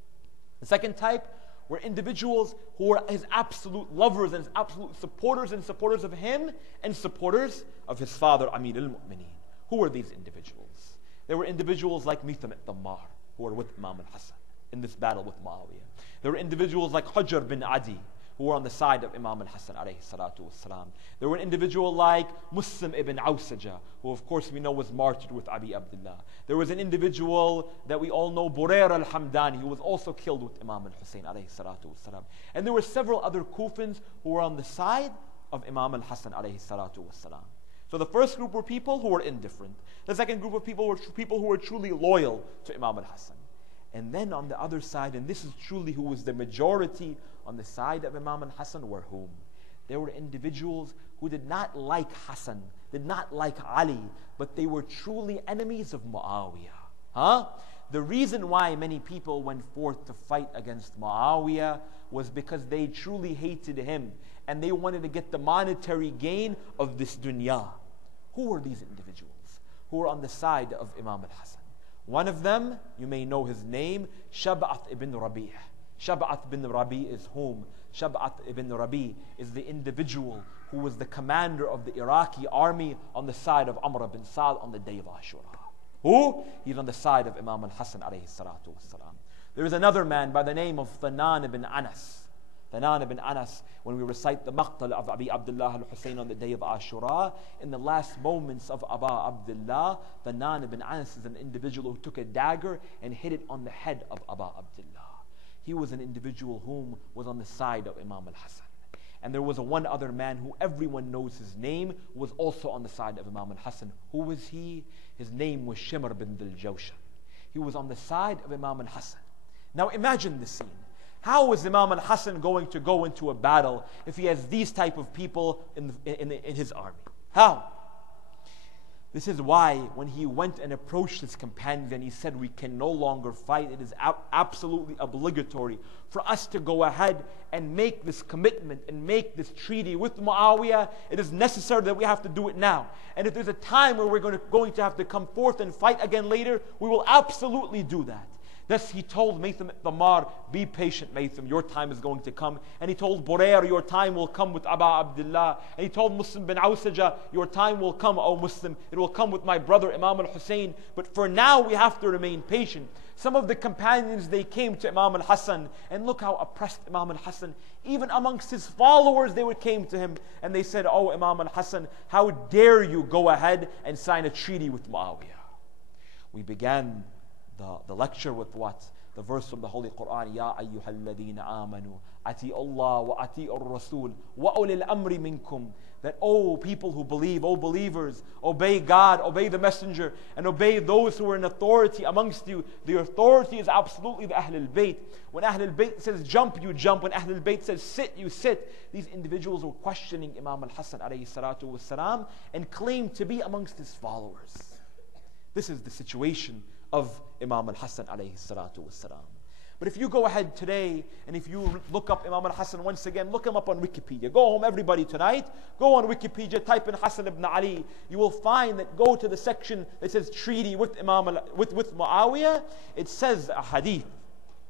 The second type were individuals who were his absolute lovers and his absolute supporters of him and supporters of his father, Amir al-Mu'mineen. Who were these individuals? There were individuals like Mitham al-Dammar, who were with Imam al-Hassan in this battle with Muawiyah. There were individuals like Hujr bin Adi, who were on the side of Imam al-Hassan alayhi salatu wasalam. There were an individual like Muslim ibn Awsaja, who of course we know was martyred with Abi Abdullah. There was an individual that we all know, Burair al-Hamdani, who was also killed with Imam al-Hussein alayhi salatu wasalam. And there were several other Kufans who were on the side of Imam al-Hassan alayhi salatu wasalam. So the first group were people who were indifferent. The second group of people were people who were truly loyal to Imam al-Hassan. And then on the other side, and this is truly who was the majority on the side of Imam al-Hassan, were whom? There were individuals who did not like Hassan, did not like Ali, but they were truly enemies of Muawiyah. The reason why many people went forth to fight against Muawiyah was because they truly hated him and they wanted to get the monetary gain of this dunya. Who were these individuals who were on the side of Imam al-Hassan? One of them, you may know his name, Shab'ath ibn Rabi'. Shab'ath ibn Rabi' is whom? Shab'ath ibn Rabi' is the individual who was the commander of the Iraqi army on the side of Amr ibn Sa'd on the day of Ashura. Who? He's on the side of Imam al-Hassan alayhi salatu wassalam. There is another man by the name of Thanan ibn Anas. Thanan ibn Anas, when we recite the maqtal of Abi Abdullah al-Hussein on the day of Ashura, in the last moments of Aba Abdullah, Thanan ibn Anas is an individual who took a dagger and hit it on the head of Aba Abdullah. He was an individual whom was on the side of Imam al-Hassan. And there was one other man who everyone knows his name, who was also on the side of Imam al-Hassan. Who was he? His name was Shimr bin Dil-Jawshan. He was on the side of Imam al-Hassan. Now imagine the scene. How is Imam al-Hassan going to go into a battle if he has these type of people in his army? How? This is why when he went and approached his companions and he said, we can no longer fight, it is absolutely obligatory for us to go ahead and make this commitment and make this treaty with Muawiyah. It is necessary that we have to do it now. And if there's a time where we're going to have to come forth and fight again later, we will absolutely do that. Thus he told Mitham al-Dammar, be patient Mitham, your time is going to come. And he told Burair, your time will come with Aba Abdullah. And he told Muslim bin Awsaja, your time will come, O Muslim. It will come with my brother Imam al-Hussein. But for now we have to remain patient. Some of the companions, they came to Imam al-Hassan, and look how oppressed Imam al-Hassan. Even amongst his followers, they came to him and they said, oh Imam al-Hassan, how dare you go ahead and sign a treaty with Muawiyah? We began the lecture with what? The verse from the Holy Quran, Ya ayyuhal ladhina amanu, ati Allah wa ati ar-Rasul, wa ulil amri minkum. That, oh people who believe, oh believers, obey God, obey the Messenger, and obey those who are in authority amongst you. The authority is absolutely the Ahlul Bayt. When Ahlul Bayt says jump, you jump. When Ahlul Bayt says sit, you sit. These individuals were questioning Imam al-Hassan alayhi salatu wassalam and claimed to be amongst his followers. This is the situation of Imam al-Hassan alayhi salatu wassalam. But if you go ahead today and if you look up Imam al-Hassan once again, look him up on Wikipedia. Go home everybody tonight, go on Wikipedia, type in Hassan ibn Ali. You will find that go to the section that says treaty with with Muawiyah. It says a hadith,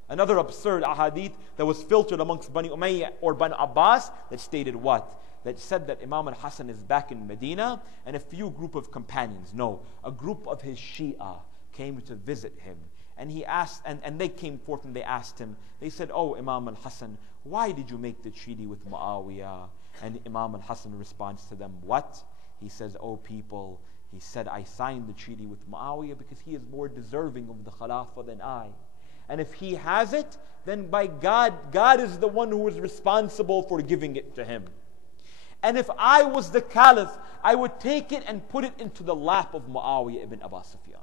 another absurd hadith that was filtered amongst Bani Umayyah or Bani Abbas that stated what? That said that Imam al-Hassan is back in Medina and a few group of companions, no, a group of his Shia came to visit him. And he asked, and they came forth and they asked him, they said, oh Imam al-Hassan, why did you make the treaty with Muawiyah? And Imam al-Hassan responds to them, what? He says, oh people, he said, I signed the treaty with Muawiyah because he is more deserving of the Khilafah than I. And if he has it, then by God, God is the one who is responsible for giving it to him. And if I was the Caliph, I would take it and put it into the lap of Muawiyah ibn Abu Sufyan.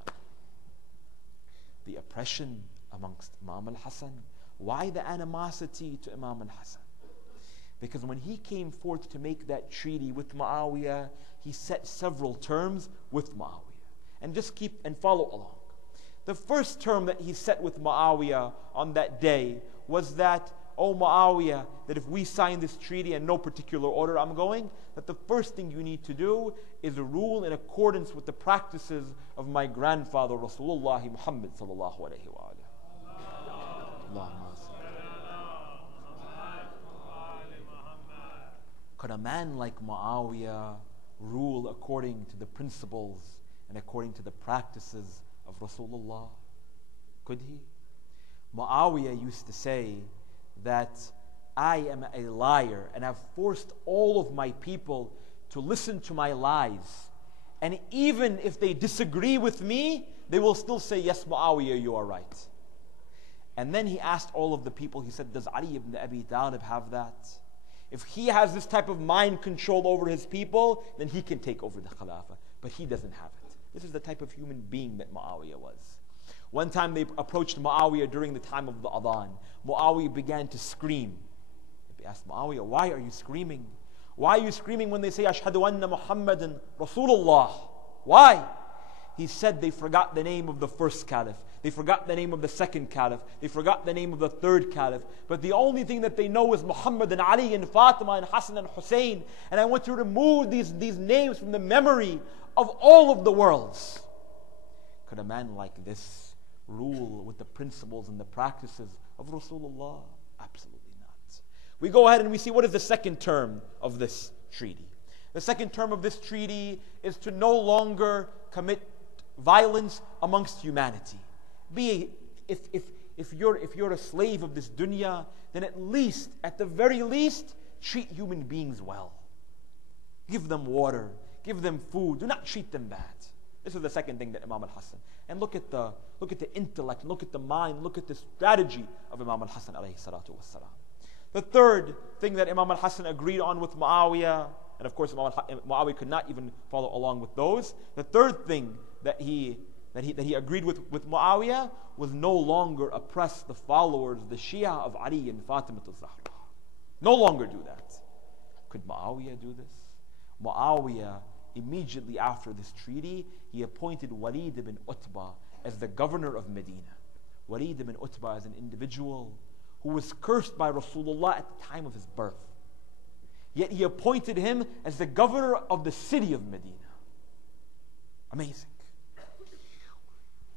The oppression amongst Imam al-Hassan. Why the animosity to Imam al-Hassan? Because when he came forth to make that treaty with Muawiyah, he set several terms with Muawiyah. And just keep and follow along. The first term that he set with Muawiyah on that day was that, oh Muawiyah, that if we sign this treaty in no particular order I'm going, that the first thing you need to do is rule in accordance with the practices of my grandfather Rasulullah Muhammad sallallahu alayhi wa Could a man like Muawiyah rule according to the principles and according to the practices of Rasulullah? Could he? Muawiyah used to say that I am a liar and have forced all of my people to listen to my lies. And even if they disagree with me, they will still say, yes, Muawiyah, you are right. And then he asked all of the people, he said, does Ali ibn Abi Talib have that? If he has this type of mind control over his people, then he can take over the Khilafah. But he doesn't have it. This is the type of human being that Muawiyah was. One time they approached Muawiyah during the time of the Adhan. Muawiyah began to scream. They asked Muawiyah, why are you screaming? Why are you screaming when they say, Ashhadu anna Muhammadan Rasulullah? Why? He said they forgot the name of the first caliph. They forgot the name of the second caliph. They forgot the name of the third caliph. But the only thing that they know is Muhammad and Ali and Fatima and Hassan and Hussein. And I want to remove these names from the memory of all of the worlds. Could a man like this rule with the principles and the practices of Rasulullah? Absolutely not. We go ahead and we see what is the second term of this treaty. The second term of this treaty is to no longer commit violence amongst humanity. If you're a slave of this dunya, then at the very least, treat human beings well. Give them water, give them food. Do not treat them bad. This is the second thing that Imam al-Hasan. And look at the intellect, look at the mind, look at the strategy of Imam al-Hasan alayhi salatu wassalam. The third thing that Imam al-Hasan agreed on with Muawiyah, and of course Muawiyah could not even follow along with those. The third thing that he agreed with Muawiyah was no longer oppress the followers, the Shia of Ali and Fatima al-Zahra. No longer do that. Could Muawiyah do this? Muawiyah, immediately after this treaty, he appointed Walid ibn Utbah as the governor of Medina. Walid ibn Utbah is an individual who was cursed by Rasulullah at the time of his birth. Yet he appointed him as the governor of the city of Medina. Amazing.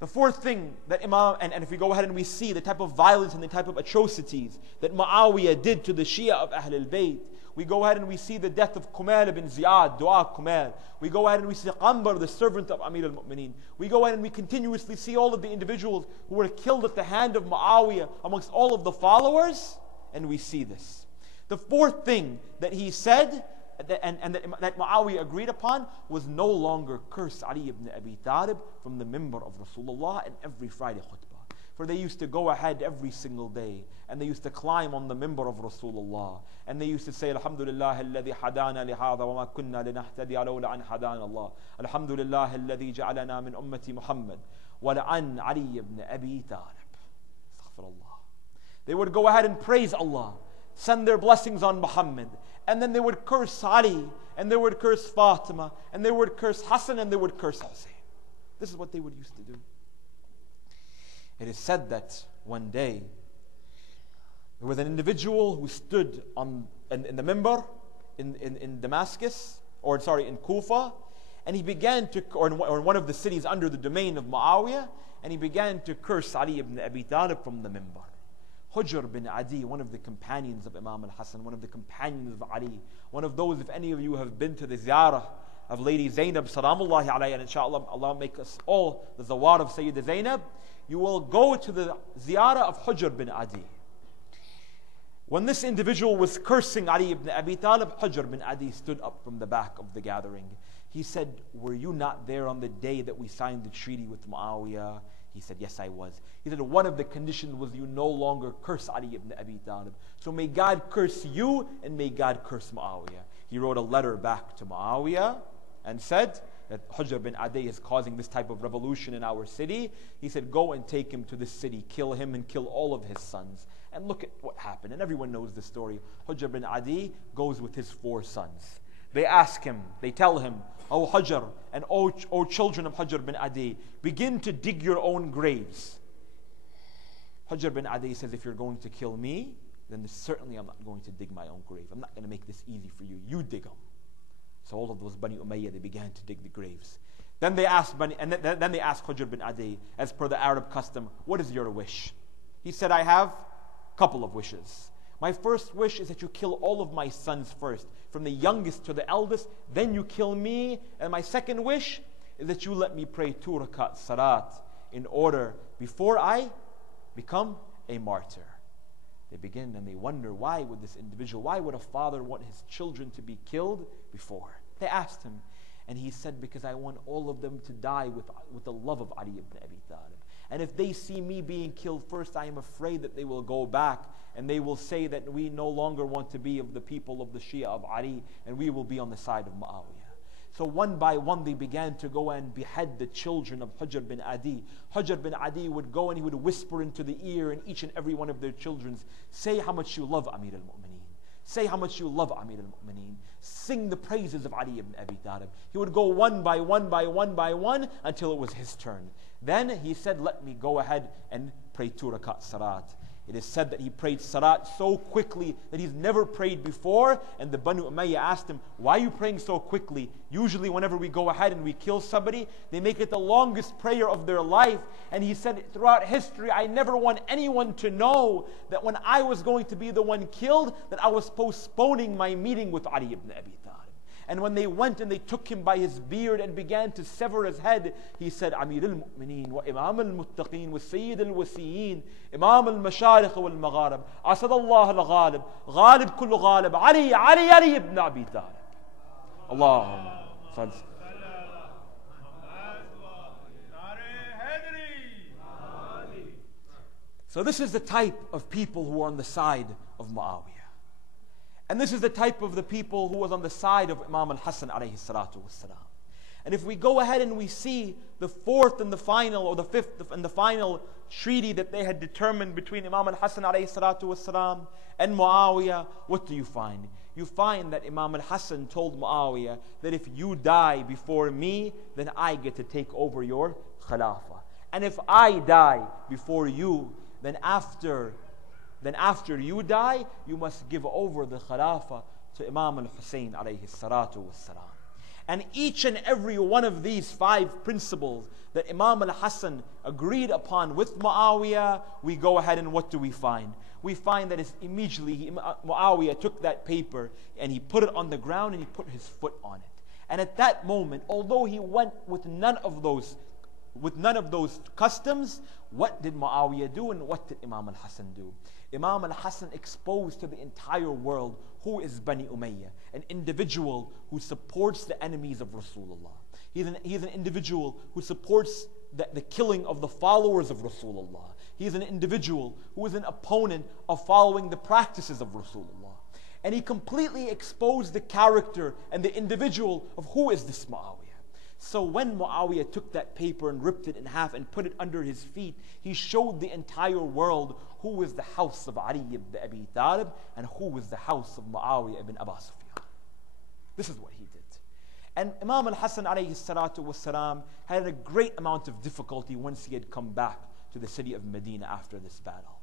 The fourth thing that and if we go ahead and we see the type of violence and the type of atrocities that Muawiyah did to the Shia of Ahl al-Bayt, we go ahead and we see the death of Kumail ibn Ziyad, Dua Kumail. We go ahead and we see Qambar, the servant of Amir al-Mu'mineen. We go ahead and we continuously see all of the individuals who were killed at the hand of Muawiyah amongst all of the followers, and we see this. The fourth thing that he said, and that Muawiyah agreed upon, was no longer curse Ali ibn Abi Talib from the mimbar of Rasulullah in every Friday khutbah. For they used to go ahead every single day, and they used to climb on the mimbar of Rasulullah, and they used to say, Alhamdulillah alladhi hadana lihada wa ma kunna linahtadiya lawla an hadana Allah. Alhamdulillah alladhi ja'alana min ummati Muhammad wa la'an Ali ibn Abi Talib. Astaghfirullah. They would go ahead and praise Allah, send their blessings on Muhammad, and then they would curse Ali, and they would curse Fatima, and they would curse Hassan, and they would curse Hussein. This is what they would used to do. It is said that one day there was an individual who stood in the mimbar in Damascus, in Kufa, and he began to, or in one of the cities under the domain of Muawiyah, and he began to curse Ali ibn Abi Talib from the mimbar. Hujr bin Adi, one of the companions of Imam al-Hasan, one of the companions of Ali, one of those, if any of you have been to the ziyarah of Lady Zainab, salamullahi alayha, and inshallah Allah make us all the zawar of Sayyida Zainab, you will go to the ziyarah of Hujr bin Adi. When this individual was cursing Ali ibn Abi Talib, Hujr bin Adi stood up from the back of the gathering. He said, were you not there on the day that we signed the treaty with Muawiyah? He said, yes, I was. He said, one of the conditions was you no longer curse Ali ibn Abi Talib. So may God curse you and may God curse Muawiyah. He wrote a letter back to Muawiyah and said that Hujr bin Adi is causing this type of revolution in our city. He said, go and take him to this city, kill him and kill all of his sons. And look at what happened. And everyone knows the story. Hujr bin Adi goes with his 4 sons. They ask him, they tell him, O Hujr and O children of Hujr bin Adi, begin to dig your own graves. Hujr bin Adi says, if you're going to kill me, then certainly I'm not going to dig my own grave. I'm not going to make this easy for you. You dig them. So all of those Bani Umayyah, they began to dig the graves. Then they asked then they asked Hujr bin Adi, as per the Arab custom, what is your wish? He said, I have a couple of wishes. My first wish is that you kill all of my sons first, from the youngest to the eldest, then you kill me. And my second wish is that you let me pray 2 rakat salat in order before I become a martyr. They begin and they wonder, why would this individual, why would a father want his children to be killed before? They asked him, and he said, because I want all of them to die with the love of Ali ibn Abi Talib. And if they see me being killed first, I am afraid that they will go back and they will say that we no longer want to be of the people of the Shia of Ali, and we will be on the side of Muawiyah. So one by one they began to go and behead the children of Hujr bin Adi. Hujr bin Adi would go and he would whisper into the ear in each and every one of their children, say how much you love Amir al-Mu'mineen. Say how much you love Amir al-Mu'mineen. Sing the praises of Ali ibn Abi Talib. He would go one by one by one by one until it was his turn. Then he said, let me go ahead and pray 2 rakat salat. It is said that he prayed salat so quickly that he's never prayed before. And the Banu Umayyah asked him, why are you praying so quickly? Usually whenever we go ahead and we kill somebody, they make it the longest prayer of their life. And he said, throughout history, I never want anyone to know that when I was going to be the one killed, that I was postponing my meeting with Ali ibn Abi Talib. And when they went and they took him by his beard and began to sever his head, he said, Amir al-Mu'mineen wa Imam al-Muttaqeen wa Sayyid al-Wasiyin, Imam al-Masharikh wal Magharib, Asad Allah al-Ghalib, Ghalib kullu Ghalib, Ali ibn Abi Talib. Allahumma salli. So this is the type of people who are on the side of Muawiyah. And this is the type of the people who was on the side of Imam al-Hasan alayhi salatu wassalam. And if we go ahead and we see the fourth and the final, or the fifth and the final treaty that they had determined between Imam al-Hasan alayhi salatu wassalam and Muawiyah, what do you find? You find that Imam al-Hasan told Muawiyah that if you die before me, then I get to take over your khilafah. And if I die before you, then after you die, you must give over the Khilafah to Imam al-Hussein alayhi salatu wassalam. And each and every one of these 5 principles that Imam al-Hasan agreed upon with Muawiyah, we go ahead and what do we find? We find that it's immediately Muawiyah took that paper and he put it on the ground and he put his foot on it. And at that moment, although he went with none of those customs, what did Muawiyah do and what did Imam al-Hasan do? Imam al-Hasan exposed to the entire world who is Bani Umayyah, an individual who supports the enemies of Rasulullah. He's an individual who supports the killing of the followers of Rasulullah. He's an individual who is an opponent of following the practices of Rasulullah. And he completely exposed the character and the individual of who is this Muawiyah. So when Muawiyah took that paper and ripped it in half and put it under his feet, he showed the entire world who was the house of Ali ibn Abi Talib and who was the house of Muawiyah ibn Abu Sufyan. This is what he did. And Imam al-Hasan alayhi salatu wassalam had a great amount of difficulty once he had come back to the city of Medina after this battle.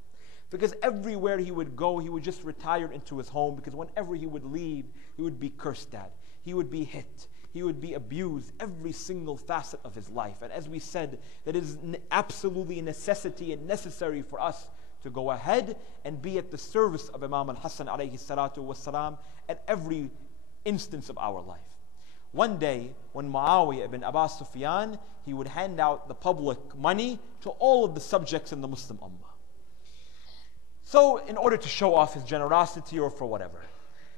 Because everywhere he would go, he would just retire into his home, because whenever he would leave, he would be cursed at. He would be hit. He would be abused every single facet of his life. And as we said, that is absolutely a necessity and necessary for us to go ahead and be at the service of Imam al-Hasan alayhi salatu wassalam at every instance of our life. One day, when Muawiyah ibn Abu Sufyan, he would hand out the public money to all of the subjects in the Muslim Ummah. So, in order to show off his generosity or for whatever.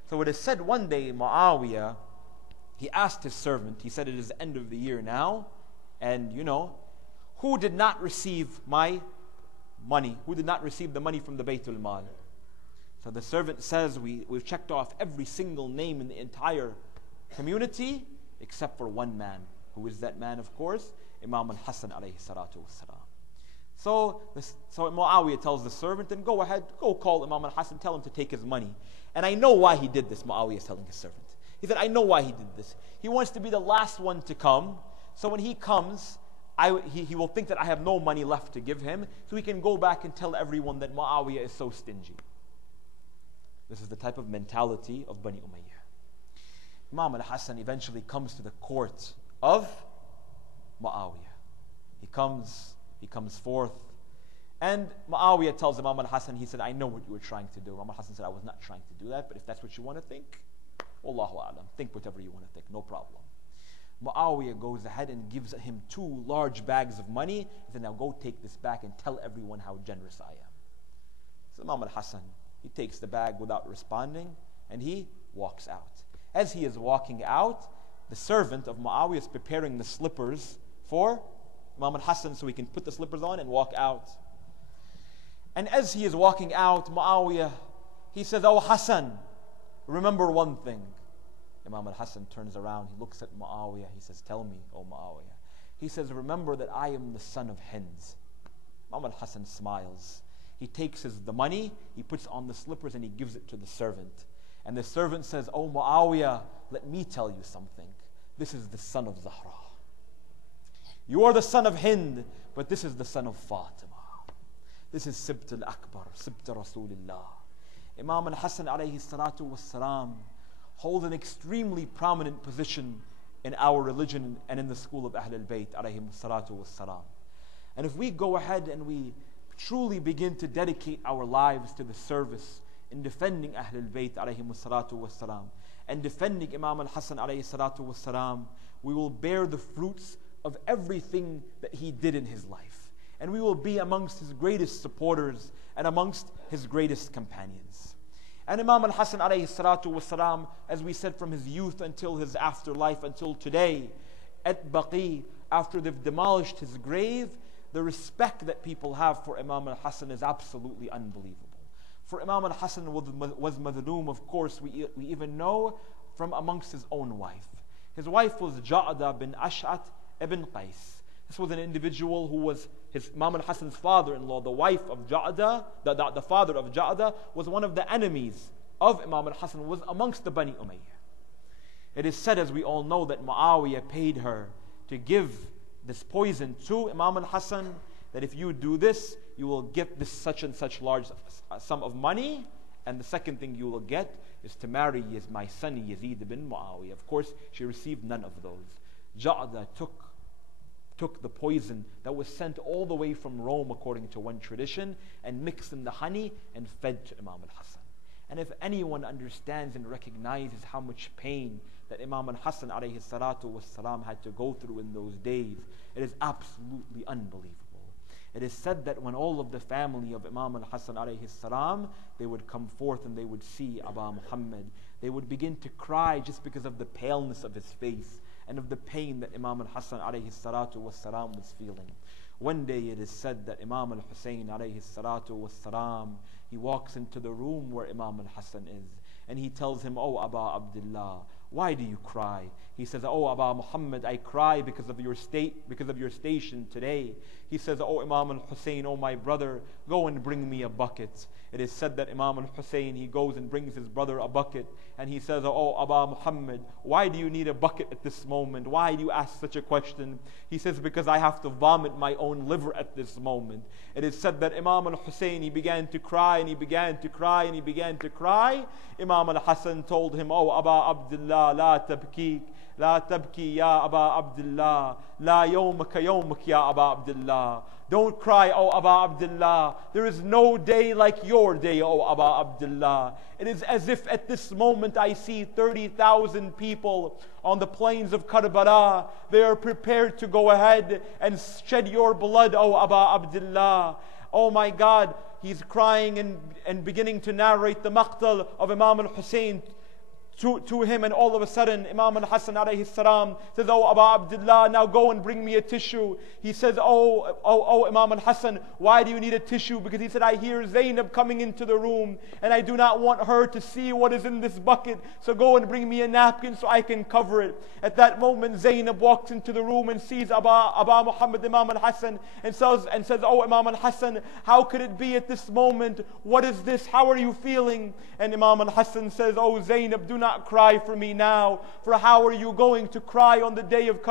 So it is said one day, Muawiyah, he asked his servant, he said, it is the end of the year now, and who did not receive my money? Who did not receive the money from the Baytul Mal? So the servant says, we've checked off every single name in the entire community except for one man. Who is that man, of course? Imam al-Hasan alayhi salatu wassalam. So Muawiyah tells the servant, then go ahead, go call Imam al-Hasan, tell him to take his money. And I know why he did this, Muawiyah is telling his servant. He said, I know why he did this. He wants to be the last one to come. So when he comes, he will think that I have no money left to give him. So he can go back and tell everyone that Muawiyah is so stingy. This is the type of mentality of Bani Umayyah. Imam al-Hasan eventually comes to the court of Muawiyah. He comes forth And Muawiyah tells Imam al-Hasan, he said, I know what you were trying to do. Imam al-Hasan said, I was not trying to do that, but if that's what you want to think, Wallahu a'lam, think whatever you want to think, no problem. Muawiyah goes ahead and gives him 2 large bags of money. He said, now go take this back and tell everyone how generous I am. So Imam al-Hasan, he takes the bag without responding, and he walks out. As he is walking out, the servant of Muawiyah is preparing the slippers for Imam al-Hasan so he can put the slippers on and walk out. And as he is walking out, Muawiyah, he says, oh Hassan, remember one thing. Imam al-Hasan turns around, he looks at Muawiyah, he says, tell me, oh Muawiyah. He says, remember that I am the son of Hind. Imam al-Hasan smiles. He takes the money, he puts on the slippers and he gives it to the servant. And the servant says, oh Muawiyah, let me tell you something. This is the son of Zahra. You are the son of Hind, but this is the son of Fatima. This is Sibt al-Akbar, Sibt Rasulullah. Imam al-Hasan alayhi salatu was salam hold an extremely prominent position in our religion and in the school of Ahl al-Bayt alayhi salatu was salam. And if we go ahead and we truly begin to dedicate our lives to the service in defending Ahl al-Bayt alayhi salatu was salam and defending Imam al-Hasan alayhi salatu was salam, we will bear the fruits of everything that he did in his life. And we will be amongst his greatest supporters and amongst his greatest companions. And Imam al-Hasan alayhi salatu wasalam, as we said, from his youth until his afterlife, until today, at Baqi, after they've demolished his grave, the respect that people have for Imam al-Hasan is absolutely unbelievable. For Imam al-Hasan was madhloom, of course, we even know from amongst his own wife. His wife was Ja'da bin Ash'at ibn Qais. This was an individual who was Imam al-Hasan's father-in-law. The wife of Ja'da, the father of Ja'da, was one of the enemies of Imam al-Hasan, was amongst the Bani Umayyah. It is said, as we all know, that Muawiyah paid her to give this poison to Imam al-Hasan, that if you do this, you will get this such and such large sum of money, and the second thing you will get is to marry my son Yazid bin Muawiyah. Of course, she received none of those. Ja'da took the poison that was sent all the way from Rome, according to one tradition, and mixed in the honey and fed to Imam al-Hasan. And if anyone understands and recognizes how much pain that Imam al-Hasan alayhi salatu was salam had to go through in those days, it is absolutely unbelievable. It is said that when all of the family of Imam al-Hasan alayhi salam, they would come forth and they would see Aba Muhammad, they would begin to cry just because of the paleness of his face and of the pain that Imam al-Hasan alayhi salatu was salam was feeling. One day it is said that Imam al-Husayn alayhi salatu was salam, he walks into the room where Imam al-Hasan is, and he tells him, "Oh Aba Abdullah, why do you cry?" He says, "Oh Aba Muhammad, I cry because of your station today." He says, "Oh Imam al-Husayn, oh my brother, go and bring me a bucket." It is said that Imam al-Husayn, he goes and brings his brother a bucket, and he says, "Oh Aba Muhammad, why do you need a bucket at this moment? Why do you ask such a question?" He says, "Because I have to vomit my own liver at this moment." It is said that Imam al-Husayn, he began to cry, and he began to cry, and he began to cry. Imam al-Hasan told him, "Oh Aba Abdullah, la tabkik, la tabki ya Aba Abdullah, la yawmaka yawmak ya Aba Abdullah." Don't cry, "Oh Aba Abdullah. There is no day like your day, oh Aba Abdullah. It is as if at this moment I see 30,000 people on the plains of Karbala. They are prepared to go ahead and shed your blood, oh Aba Abdullah." Oh my God, he's crying and beginning to narrate the maqtal of Imam al-Husayn to him, and all of a sudden Imam al-Hasan alayhi salam says, "Oh Aba Abdullah, now go and bring me a tissue." He says, oh Imam al-Hasan, why do you need a tissue?" Because he said, "I hear Zainab coming into the room and I do not want her to see what is in this bucket, so go and bring me a napkin so I can cover it." At that moment Zainab walks into the room and sees Aba Muhammad, Imam al-Hasan, and says, "Oh Imam al-Hasan, how could it be at this moment? What is this? How are you feeling?" And Imam al-Hasan says, "Oh Zainab, do not not cry for me now. For how are you going to cry on the day of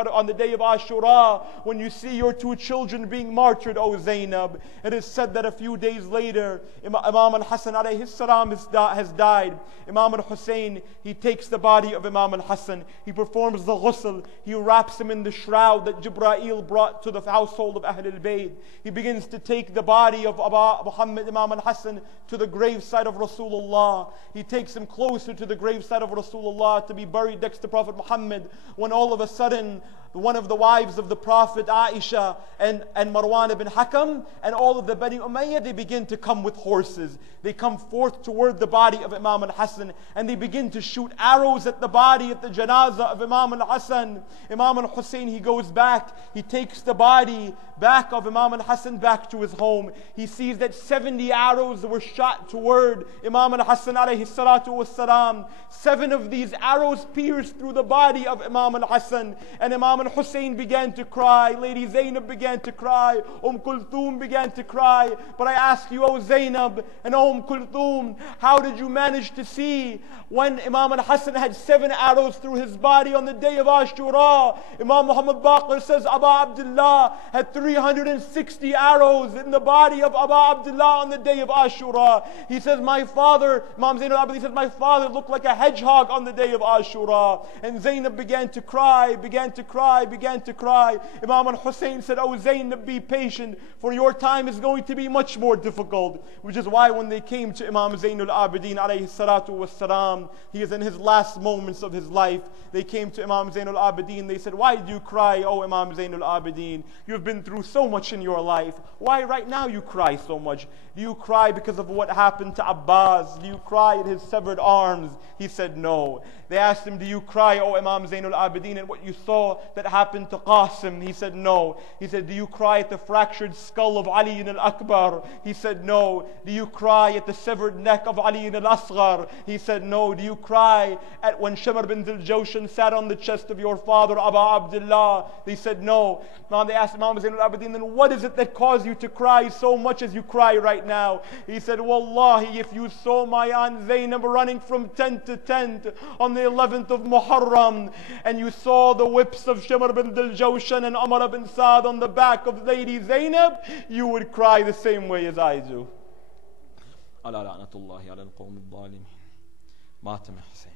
Ashura when you see your two children being martyred, O Zainab? It is said that a few days later, Imam al-Hassan alayhi salam has died. Imam al-Hussein, he takes the body of Imam al-Hassan, he performs the ghusl, he wraps him in the shroud that Jibreel brought to the household of Ahl al-Bayt. He begins to take the body of Aba Muhammad Imam al-Hassan to the graveside of Rasulullah. He takes him closer to the graveside of Rasulullah to be buried next to Prophet Muhammad, when all of a sudden one of the wives of the Prophet, Aisha and Marwan ibn Hakam, and all of the Bani Umayyah, they begin to come with horses. They come forth toward the body of Imam al-Hassan, and they begin to shoot arrows at the body, at the janazah of Imam al-Hassan. Imam al-Hussein, he goes back, he takes the body back of Imam al-Hassan back to his home. He sees that 70 arrows were shot toward Imam al-Hassan alayhi salatu wassalam. 7 of these arrows pierced through the body of Imam al-Hassan, and Imam al-Hussein began to cry. Lady Zainab began to cry. Kulthum began to cry. But I ask you, O Zainab and Kulthum, how did you manage to see when Imam al-Hassan had 7 arrows through his body on the day of Ashura? Imam Muhammad Baqir says Aba Abdullah had 360 arrows in the body of Aba Abdullah on the day of Ashura. He says, my father, Imam Zain al-Abidin says, my father looked like a hedgehog on the day of Ashura. And Zainab began to cry, began to cry, began to cry. Imam al-Hussein said, oh Zainab, be patient, for your time is going to be much more difficult. Which is why when they came to Imam Zain al-Abidin alayhi salatu wassalam, he is in his last moments of his life. They came to Imam Zain al-Abidin, they said, why do you cry, oh Imam Zain al-Abidin? You've been through so much in your life. Why right now you cry so much? Do you cry because of what happened to Abbas? Do you cry at his severed arms? He said no. They asked him, do you cry, O Imam Zain al-Abidin, at what you saw that happened to Qasim? He said no. He said, do you cry at the fractured skull of Ali al-Akbar? He said no. Do you cry at the severed neck of Ali al-Asghar? He said no. Do you cry at when Shamr bin Ziljawshan sat on the chest of your father, Aba Abdullah? They said no. Now they asked Imam Zain al-Abidin, then what is it that caused you to cry so much as you cry right now? He said, Wallahi, if you saw my Aunt Zainab running from tent to tent on the 11th of Muharram, and you saw the whips of Shamr bin Diljawshan and Umar bin Saad on the back of Lady Zainab, you would cry the same way as I do. Ala la'natullahi ala al-qawm al-zalimin. Matam Hussein.